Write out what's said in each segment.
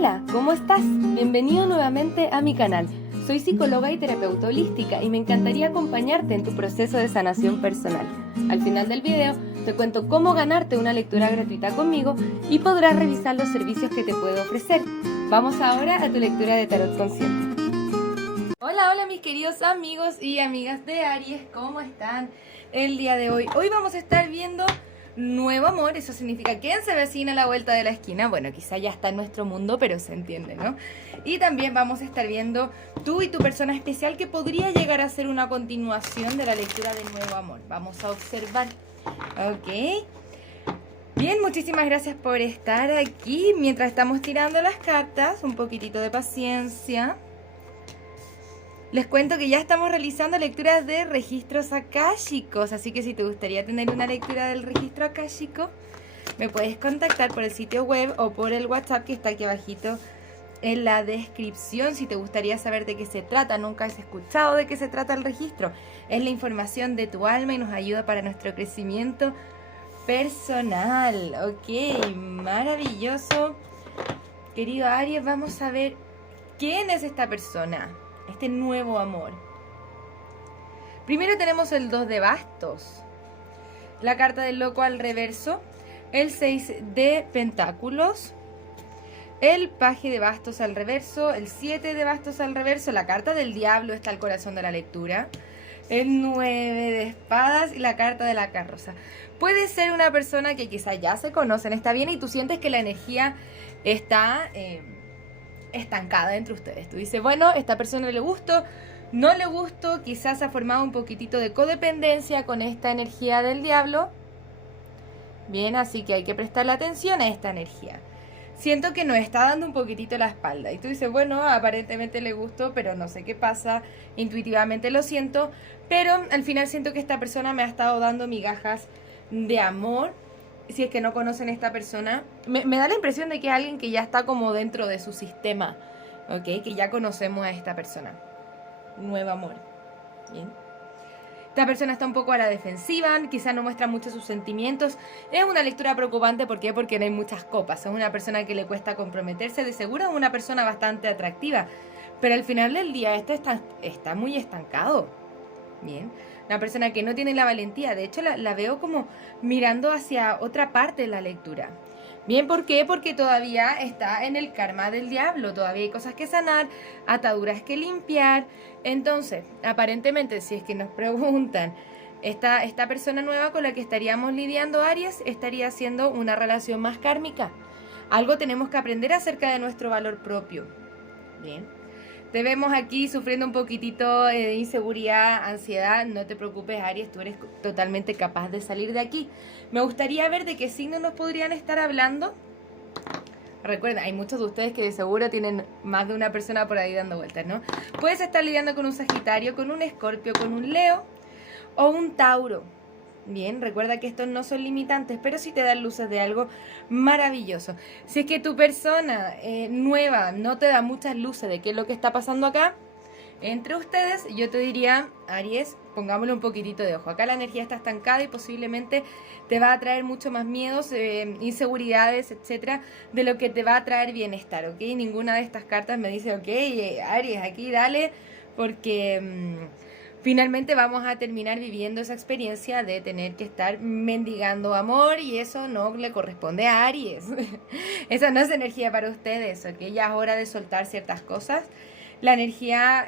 Hola, ¿cómo estás? Bienvenido nuevamente a mi canal. Soy psicóloga y terapeuta holística y me encantaría acompañarte en tu proceso de sanación personal. Al final del video te cuento cómo ganarte una lectura gratuita conmigo y podrás revisar los servicios que te puedo ofrecer. Vamos ahora a tu lectura de tarot consciente. Hola mis queridos amigos y amigas de Aries, ¿cómo están el día de hoy? Hoy vamos a estar viendo nuevo amor, eso significa quién se vecina a la vuelta de la esquina. Bueno, quizá ya está en nuestro mundo, pero se entiende, ¿no? Y también vamos a estar viendo tú y tu persona especial, que podría llegar a ser una continuación de la lectura de nuevo amor. Vamos a observar, ¿ok? Bien, muchísimas gracias por estar aquí. Mientras estamos tirando las cartas, un poquitito de paciencia. Les cuento que ya estamos realizando lecturas de registros akáshicos, así que si te gustaría tener una lectura del registro akáshico, me puedes contactar por el sitio web o por el WhatsApp que está aquí abajito en la descripción. Si te gustaría saber de qué se trata, nunca has escuchado de qué se trata el registro, es la información de tu alma y nos ayuda para nuestro crecimiento personal. Ok, maravilloso. Querido Aries, vamos a ver quién es esta persona, este nuevo amor. Primero tenemos el 2 de bastos, la carta del loco al reverso, el 6 de pentáculos, el paje de bastos al reverso, el 7 de bastos al reverso, la carta del diablo está al corazón de la lectura, el 9 de espadas y la carta de la carroza. Puede ser una persona que quizá ya se conocen, está bien, y tú sientes que la energía está estancada entre ustedes. Tú dices, bueno, esta persona le gustó, no le gustó, quizás ha formado un poquitito de codependencia con esta energía del diablo. Bien, así que hay que prestarle atención a esta energía. Siento que nos está dando un poquitito la espalda. Y tú dices, bueno, aparentemente le gustó, pero no sé qué pasa, intuitivamente lo siento, pero al final siento que esta persona me ha estado dando migajas de amor. Si es que no conocen a esta persona, me da la impresión de que es alguien que ya está como dentro de su sistema, ¿ok? Que ya conocemos a esta persona. Nuevo amor. Bien. Esta persona está un poco a la defensiva, quizá no muestra mucho sus sentimientos. Es una lectura preocupante, ¿por qué? Porque no hay muchas copas. Es una persona que le cuesta comprometerse, de seguro es una persona bastante atractiva, pero al final del día está muy estancado. Bien. Una persona que no tiene la valentía, de hecho la veo como mirando hacia otra parte de la lectura. Bien, ¿por qué? Porque todavía está en el karma del diablo, todavía hay cosas que sanar, ataduras que limpiar. Entonces, aparentemente, si es que nos preguntan, esta persona nueva con la que estaríamos lidiando, Aries, estaría haciendo una relación más kármica. Algo tenemos que aprender acerca de nuestro valor propio. Bien. Te vemos aquí sufriendo un poquitito de inseguridad, ansiedad. No te preocupes, Aries, tú eres totalmente capaz de salir de aquí. Me gustaría ver de qué signos nos podrían estar hablando. Recuerda, hay muchos de ustedes que de seguro tienen más de una persona por ahí dando vueltas, ¿no? Puedes estar lidiando con un Sagitario, con un Escorpio, con un Leo o un Tauro. Bien, recuerda que estos no son limitantes, pero sí te dan luces de algo maravilloso. Si es que tu persona nueva no te da muchas luces de qué es lo que está pasando acá entre ustedes, yo te diría, Aries, pongámosle un poquitito de ojo. Acá la energía está estancada y posiblemente te va a traer mucho más miedos, inseguridades, etcétera, de lo que te va a traer bienestar, ¿ok? Ninguna de estas cartas me dice, ok, Aries, aquí dale, porque finalmente vamos a terminar viviendo esa experiencia de tener que estar mendigando amor, y eso no le corresponde a Aries. Esa no es energía para ustedes, ¿ok? Ya es hora de soltar ciertas cosas. La energía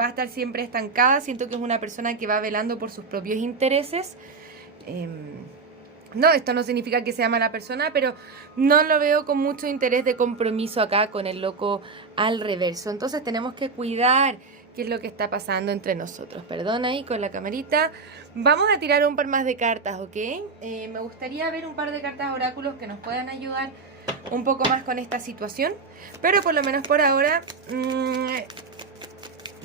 va a estar siempre estancada. Siento que es una persona que va velando por sus propios intereses. No, esto no significa que sea mala persona, pero no lo veo con mucho interés de compromiso acá con el loco al reverso. Entonces tenemos que cuidar qué es lo que está pasando entre nosotros. Perdón ahí con la camarita. Vamos a tirar un par más de cartas, ¿ok? Me gustaría ver un par de cartas oráculos que nos puedan ayudar un poco más con esta situación. Pero por lo menos por ahora,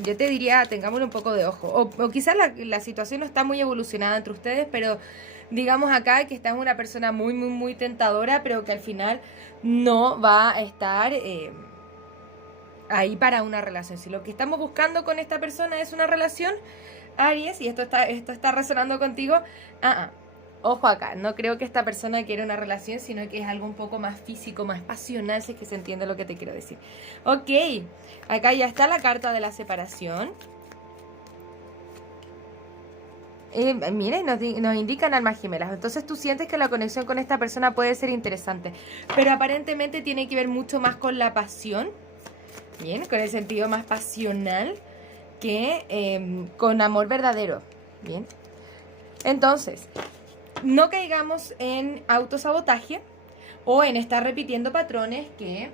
yo te diría, tengámosle un poco de ojo. O quizás la situación no está muy evolucionada entre ustedes, pero digamos acá que esta es una persona muy, muy, muy tentadora, pero que al final no va a estar ahí para una relación. Si lo que estamos buscando con esta persona es una relación, Aries, y esto está resonando contigo, Ojo acá, no creo que esta persona quiera una relación, sino que es algo un poco más físico, más pasional, si es que se entiende lo que te quiero decir. Ok, acá ya está la carta de la separación. Mira, nos indican almas gemelas. Entonces tú sientes que la conexión con esta persona puede ser interesante, pero aparentemente tiene que ver mucho más con la pasión, bien, con el sentido más pasional que con amor verdadero, bien. Entonces, no caigamos en autosabotaje o en estar repitiendo patrones que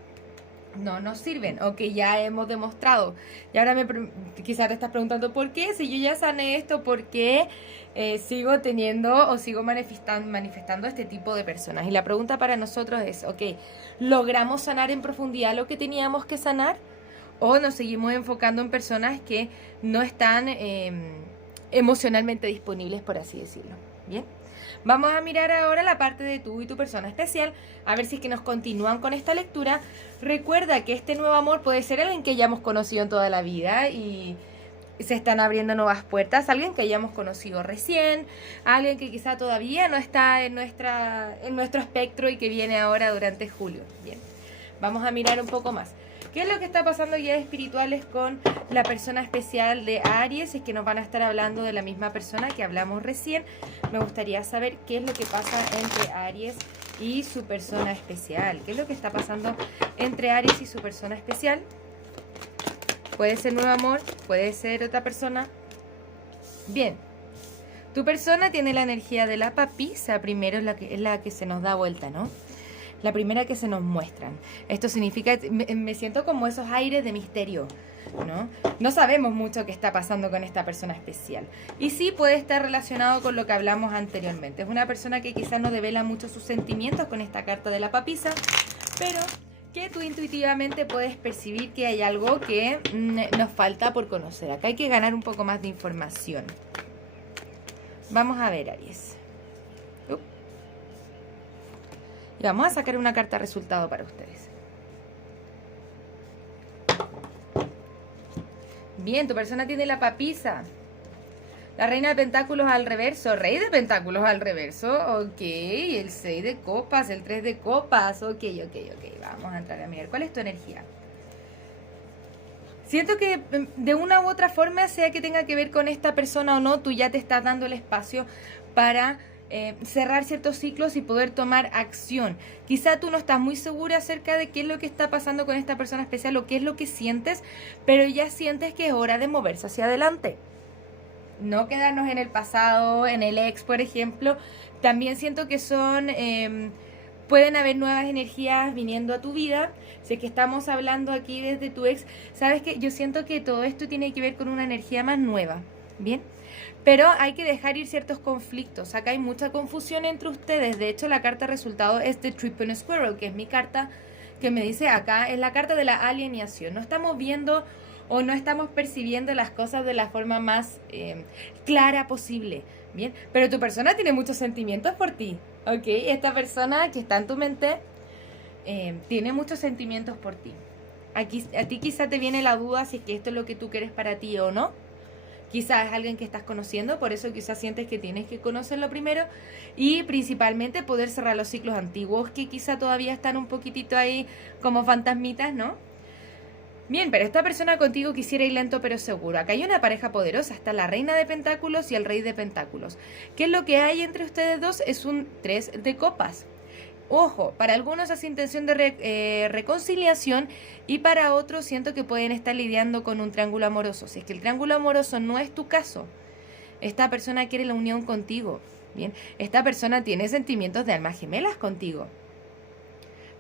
no nos sirven o que ya hemos demostrado. Y ahora quizás te estás preguntando ¿por qué? Si yo ya sané esto, ¿por qué sigo teniendo o sigo manifestando este tipo de personas? Y la pregunta para nosotros es, ok, ¿logramos sanar en profundidad lo que teníamos que sanar? ¿O nos seguimos enfocando en personas que no están emocionalmente disponibles, por así decirlo? Bien. Vamos a mirar ahora la parte de tú y tu persona especial, a ver si es que nos continúan con esta lectura. Recuerda que este nuevo amor puede ser alguien que ya hemos conocido en toda la vida y se están abriendo nuevas puertas, alguien que hayamos conocido recién, alguien que quizá todavía no está en nuestro espectro y que viene ahora durante julio. Bien, vamos a mirar un poco más. ¿Qué es lo que está pasando ya espirituales con la persona especial de Aries? Es que nos van a estar hablando de la misma persona que hablamos recién. Me gustaría saber qué es lo que pasa entre Aries y su persona especial. ¿Qué es lo que está pasando entre Aries y su persona especial? Puede ser nuevo amor, puede ser otra persona. Bien. Tu persona tiene la energía de la papisa, primero es la que se nos da vuelta, ¿no? La primera que se nos muestran. Esto significa, me siento como esos aires de misterio, ¿no? No sabemos mucho qué está pasando con esta persona especial. Y sí puede estar relacionado con lo que hablamos anteriormente. Es una persona que quizás no devela mucho sus sentimientos con esta carta de la papisa, pero que tú intuitivamente puedes percibir que hay algo que nos falta por conocer. Acá hay que ganar un poco más de información. Vamos a ver, Aries. Y vamos a sacar una carta resultado para ustedes. Bien, tu persona tiene la papisa. La reina de pentáculos al reverso. Rey de pentáculos al reverso. Ok, el 6 de copas, el 3 de copas. Ok. Vamos a entrar a mirar. ¿Cuál es tu energía? Siento que de una u otra forma, sea que tenga que ver con esta persona o no, tú ya te estás dando el espacio para cerrar ciertos ciclos y poder tomar acción. Quizá tú no estás muy segura acerca de qué es lo que está pasando con esta persona especial o qué es lo que sientes, pero ya sientes que es hora de moverse hacia adelante. No quedarnos en el pasado, en el ex, por ejemplo. También siento que pueden haber nuevas energías viniendo a tu vida. Si es que estamos hablando aquí desde tu ex, sabes que yo siento que todo esto tiene que ver con una energía más nueva. Bien. Pero hay que dejar ir ciertos conflictos. Acá hay mucha confusión entre ustedes. De hecho, la carta resultado es The Triple Squirrel, que es mi carta que me dice acá, es la carta de la alineación. No estamos viendo o no estamos percibiendo las cosas de la forma más clara posible. Bien, pero tu persona tiene muchos sentimientos por ti. Ok, esta persona que está en tu mente tiene muchos sentimientos por ti. A ti quizá te viene la duda si es que esto es lo que tú quieres para ti o no. Quizás es alguien que estás conociendo, por eso quizás sientes que tienes que conocerlo primero y principalmente poder cerrar los ciclos antiguos que quizá todavía están un poquitito ahí como fantasmitas, ¿no? Bien, pero esta persona contigo quisiera ir lento pero seguro. Acá hay una pareja poderosa, está la reina de pentáculos y el rey de pentáculos. ¿Qué es lo que hay entre ustedes dos? Es un 3 de copas. Ojo, para algunos hace intención de reconciliación y para otros siento que pueden estar lidiando con un triángulo amoroso. Si es que el triángulo amoroso no es tu caso, esta persona quiere la unión contigo. Bien, esta persona tiene sentimientos de almas gemelas contigo,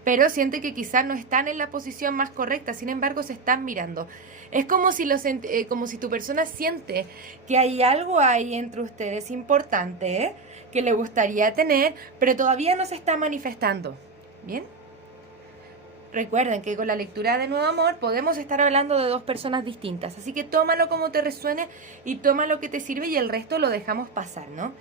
pero siente que quizás no están en la posición más correcta, sin embargo se están mirando. Es como si tu persona siente que hay algo ahí entre ustedes importante, que le gustaría tener, pero todavía no se está manifestando. ¿Bien? Recuerden que con la lectura de Nuevo Amor podemos estar hablando de dos personas distintas, así que tómalo como te resuene y toma lo que te sirve y el resto lo dejamos pasar, ¿no?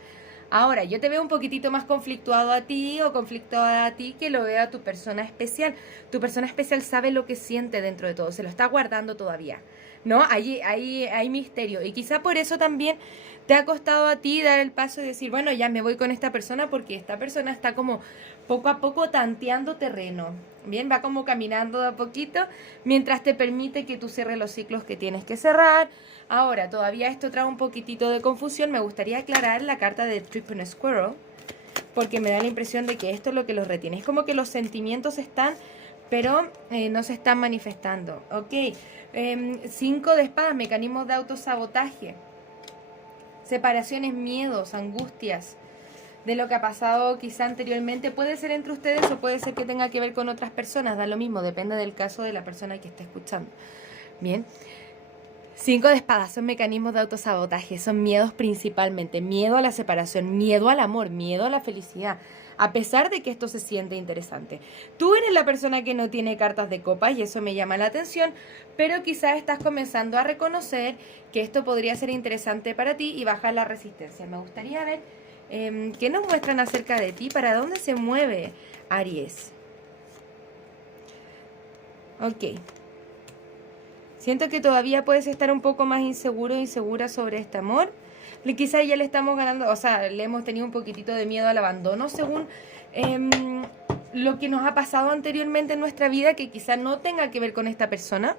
Ahora, yo te veo un poquitito más conflictuado a ti o conflictuada a ti que lo veo a tu persona especial. Tu persona especial sabe lo que siente dentro de todo, se lo está guardando todavía, ¿no? Hay misterio. Y quizá por eso también te ha costado a ti dar el paso y decir, bueno, ya me voy con esta persona porque esta persona está como poco a poco tanteando terreno. Bien, va como caminando de a poquito mientras te permite que tú cierres los ciclos que tienes que cerrar. Ahora, todavía esto trae un poquitito de confusión. Me gustaría aclarar la carta de Triple Squirrel porque me da la impresión de que esto es lo que los retiene. Es como que los sentimientos están, pero no se están manifestando. Ok, 5 de espadas, mecanismos de autosabotaje, separaciones, miedos, angustias de lo que ha pasado quizá anteriormente. Puede ser entre ustedes o puede ser que tenga que ver con otras personas, da lo mismo, depende del caso de la persona que está escuchando. Bien, 5 de espadas son mecanismos de autosabotaje, son miedos principalmente, miedo a la separación, miedo al amor, miedo a la felicidad, a pesar de que esto se siente interesante. Tú eres la persona que no tiene cartas de copas y eso me llama la atención, pero quizás estás comenzando a reconocer que esto podría ser interesante para ti y bajar la resistencia. Me gustaría ver qué nos muestran acerca de ti, para dónde se mueve Aries. Ok. Siento que todavía puedes estar un poco más inseguro o insegura sobre este amor. Quizás ya le estamos ganando, o sea, le hemos tenido un poquitito de miedo al abandono según lo que nos ha pasado anteriormente en nuestra vida, que quizás no tenga que ver con esta persona,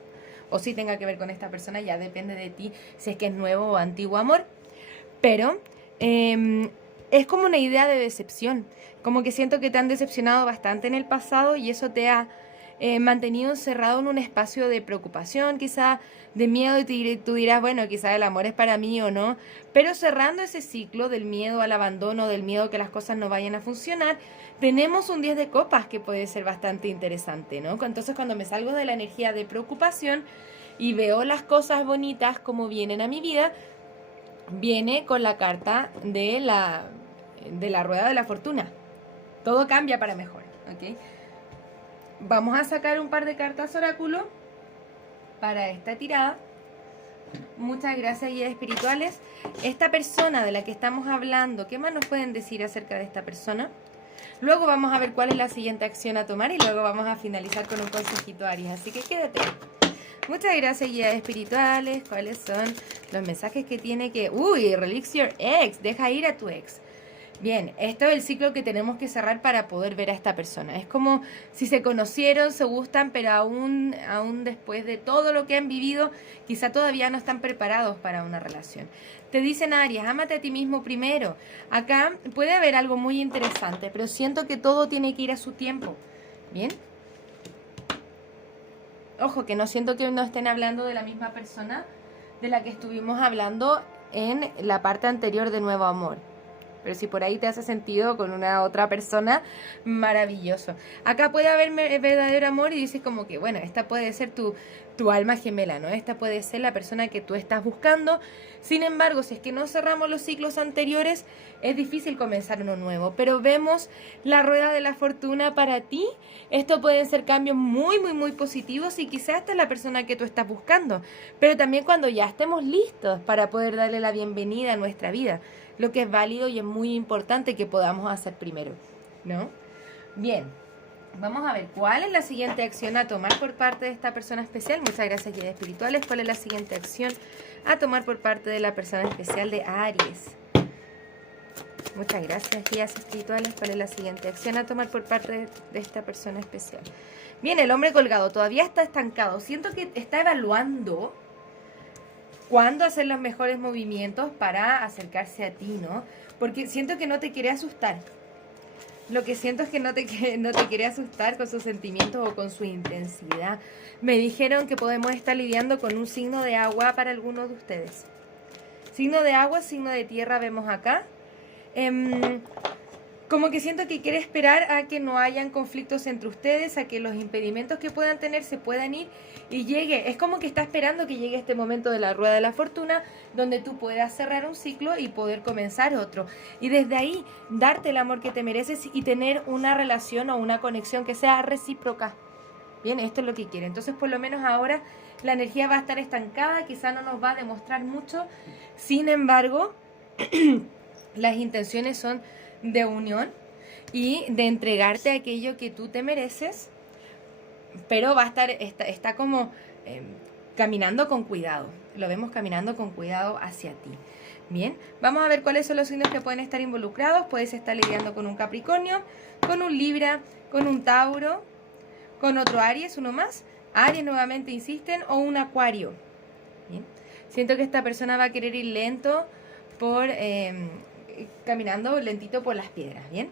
o sí tenga que ver con esta persona, ya depende de ti si es que es nuevo o antiguo amor. Pero es como una idea de decepción, como que siento que te han decepcionado bastante en el pasado y eso te ha mantenido encerrado en un espacio de preocupación, quizá de miedo, y tú dirás, bueno, quizá el amor es para mí o no, pero cerrando ese ciclo del miedo al abandono, del miedo a que las cosas no vayan a funcionar, tenemos un 10 de copas que puede ser bastante interesante, ¿no? Entonces cuando me salgo de la energía de preocupación y veo las cosas bonitas como vienen a mi vida, viene con la carta de la rueda de la fortuna. Todo cambia para mejor, ¿ok? Vamos a sacar un par de cartas oráculo para esta tirada. Muchas gracias, guías espirituales. Esta persona de la que estamos hablando, ¿qué más nos pueden decir acerca de esta persona? Luego vamos a ver cuál es la siguiente acción a tomar y luego vamos a finalizar con un consejito Aries, así que quédate. Muchas gracias, guías espirituales. ¿Cuáles son los mensajes que tiene que... Uy, release your ex, deja ir a tu ex. Bien, esto es el ciclo que tenemos que cerrar para poder ver a esta persona. Es como si se conocieron, se gustan, pero aún después de todo lo que han vivido, quizá todavía no están preparados para una relación. Te dicen, Aries, ámate a ti mismo primero. Acá puede haber algo muy interesante, pero siento que todo tiene que ir a su tiempo. Bien. Ojo, que no siento que no estén hablando de la misma persona de la que estuvimos hablando en la parte anterior de Nuevo Amor. Pero si por ahí te hace sentido con una otra persona, maravilloso. Acá puede haber verdadero amor y dices como que, bueno, esta puede ser tu alma gemela, ¿no? Esta puede ser la persona que tú estás buscando. Sin embargo, si es que no cerramos los ciclos anteriores, es difícil comenzar uno nuevo. Pero vemos la rueda de la fortuna para ti. Esto pueden ser cambios muy, muy, muy positivos y quizás esta es la persona que tú estás buscando. Pero también cuando ya estemos listos para poder darle la bienvenida a nuestra vida. Lo que es válido y es muy importante que podamos hacer primero, ¿no? Bien, vamos a ver cuál es la siguiente acción a tomar por parte de esta persona especial. Muchas gracias, guías espirituales. ¿Cuál es la siguiente acción a tomar por parte de la persona especial de Aries? Muchas gracias, guías espirituales. ¿Cuál es la siguiente acción a tomar por parte de esta persona especial? Bien, el hombre colgado todavía está estancado. Siento que está evaluando cuándo hacer los mejores movimientos para acercarse a ti, ¿no? Porque siento que no te quiere asustar. Lo que siento es que no te quiere asustar con sus sentimientos o con su intensidad. Me dijeron que podemos estar lidiando con un signo de agua para algunos de ustedes. Signo de agua, signo de tierra vemos acá. Como que siento que quiere esperar a que no hayan conflictos entre ustedes, a que los impedimentos que puedan tener se puedan ir y llegue. Es como que está esperando que llegue este momento de la rueda de la fortuna donde tú puedas cerrar un ciclo y poder comenzar otro. Y desde ahí darte el amor que te mereces y tener una relación o una conexión que sea recíproca. Bien, esto es lo que quiere. Entonces, por lo menos ahora la energía va a estar estancada, quizá no nos va a demostrar mucho. Sin embargo... las intenciones son de unión y de entregarte aquello que tú te mereces, pero va a está como caminando con cuidado. Lo vemos caminando con cuidado hacia ti. Bien, vamos a ver cuáles son los signos que pueden estar involucrados. Puedes estar lidiando con un Capricornio, con un Libra, con un Tauro, con otro Aries, uno más. Aries nuevamente insisten, o un Acuario. Bien, siento que esta persona va a querer ir lento caminando lentito por las piedras. Bien,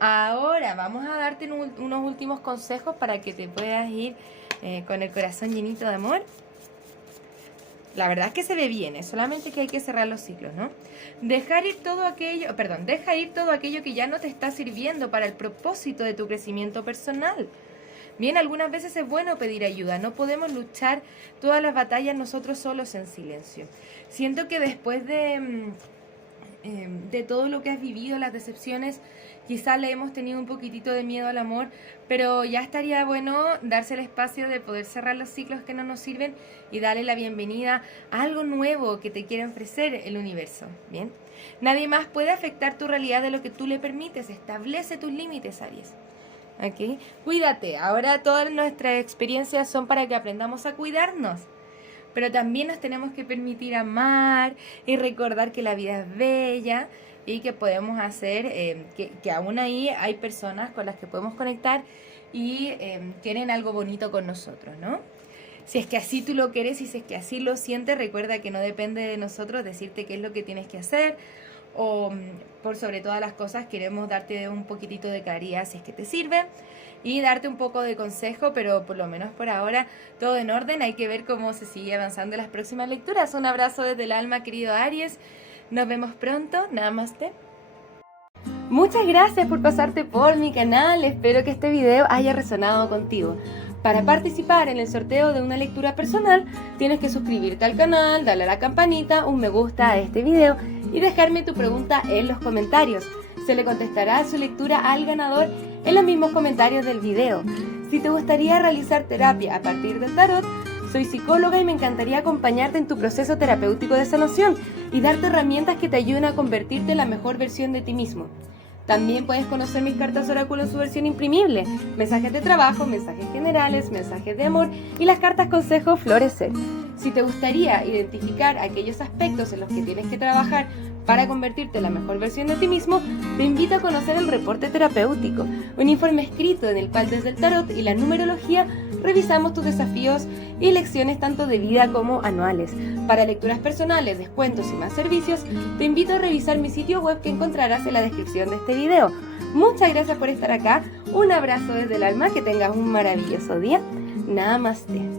ahora vamos a darte unos últimos consejos para que te puedas ir con el corazón llenito de amor. La verdad es que se ve bien, solamente que hay que cerrar los ciclos, ¿no? Deja ir todo aquello que ya no te está sirviendo para el propósito de tu crecimiento personal. Bien, algunas veces es bueno pedir ayuda, no podemos luchar todas las batallas nosotros solos en silencio. Siento que después de todo lo que has vivido, las decepciones, quizás le hemos tenido un poquitito de miedo al amor, pero ya estaría bueno darse el espacio de poder cerrar los ciclos que no nos sirven y darle la bienvenida a algo nuevo que te quiere ofrecer el universo. Bien, nadie más puede afectar tu realidad de lo que tú le permites. Establece tus límites, Aries. ¿Ok? Cuídate. Ahora todas nuestras experiencias son para que aprendamos a cuidarnos. Pero también nos tenemos que permitir amar y recordar que la vida es bella y que podemos hacer, que aún ahí hay personas con las que podemos conectar y tienen algo bonito con nosotros, ¿no? Si es que así tú lo quieres y si es que así lo sientes, recuerda que no depende de nosotros decirte qué es lo que tienes que hacer, o por sobre todas las cosas queremos darte un poquitito de claridad si es que te sirve y darte un poco de consejo, pero por lo menos por ahora todo en orden. Hay que ver cómo se sigue avanzando en las próximas lecturas. Un abrazo desde el alma, querido Aries. Nos vemos pronto. Namaste. Muchas gracias por pasarte por mi canal. Espero que este video haya resonado contigo. Para participar en el sorteo de una lectura personal, tienes que suscribirte al canal, darle a la campanita, un me gusta a este video y dejarme tu pregunta en los comentarios. Se le contestará su lectura al ganador en los mismos comentarios del video. Si te gustaría realizar terapia a partir del tarot, soy psicóloga y me encantaría acompañarte en tu proceso terapéutico de sanación y darte herramientas que te ayuden a convertirte en la mejor versión de ti mismo. También puedes conocer mis cartas oráculo en su versión imprimible, mensajes de trabajo, mensajes generales, mensajes de amor y las cartas consejo florecer. Si te gustaría identificar aquellos aspectos en los que tienes que trabajar para convertirte en la mejor versión de ti mismo, te invito a conocer el reporte terapéutico, un informe escrito en el cual desde el tarot y la numerología revisamos tus desafíos y lecciones tanto de vida como anuales. Para lecturas personales, descuentos y más servicios, te invito a revisar mi sitio web que encontrarás en la descripción de este video. Muchas gracias por estar acá, un abrazo desde el alma, que tengas un maravilloso día. Namaste.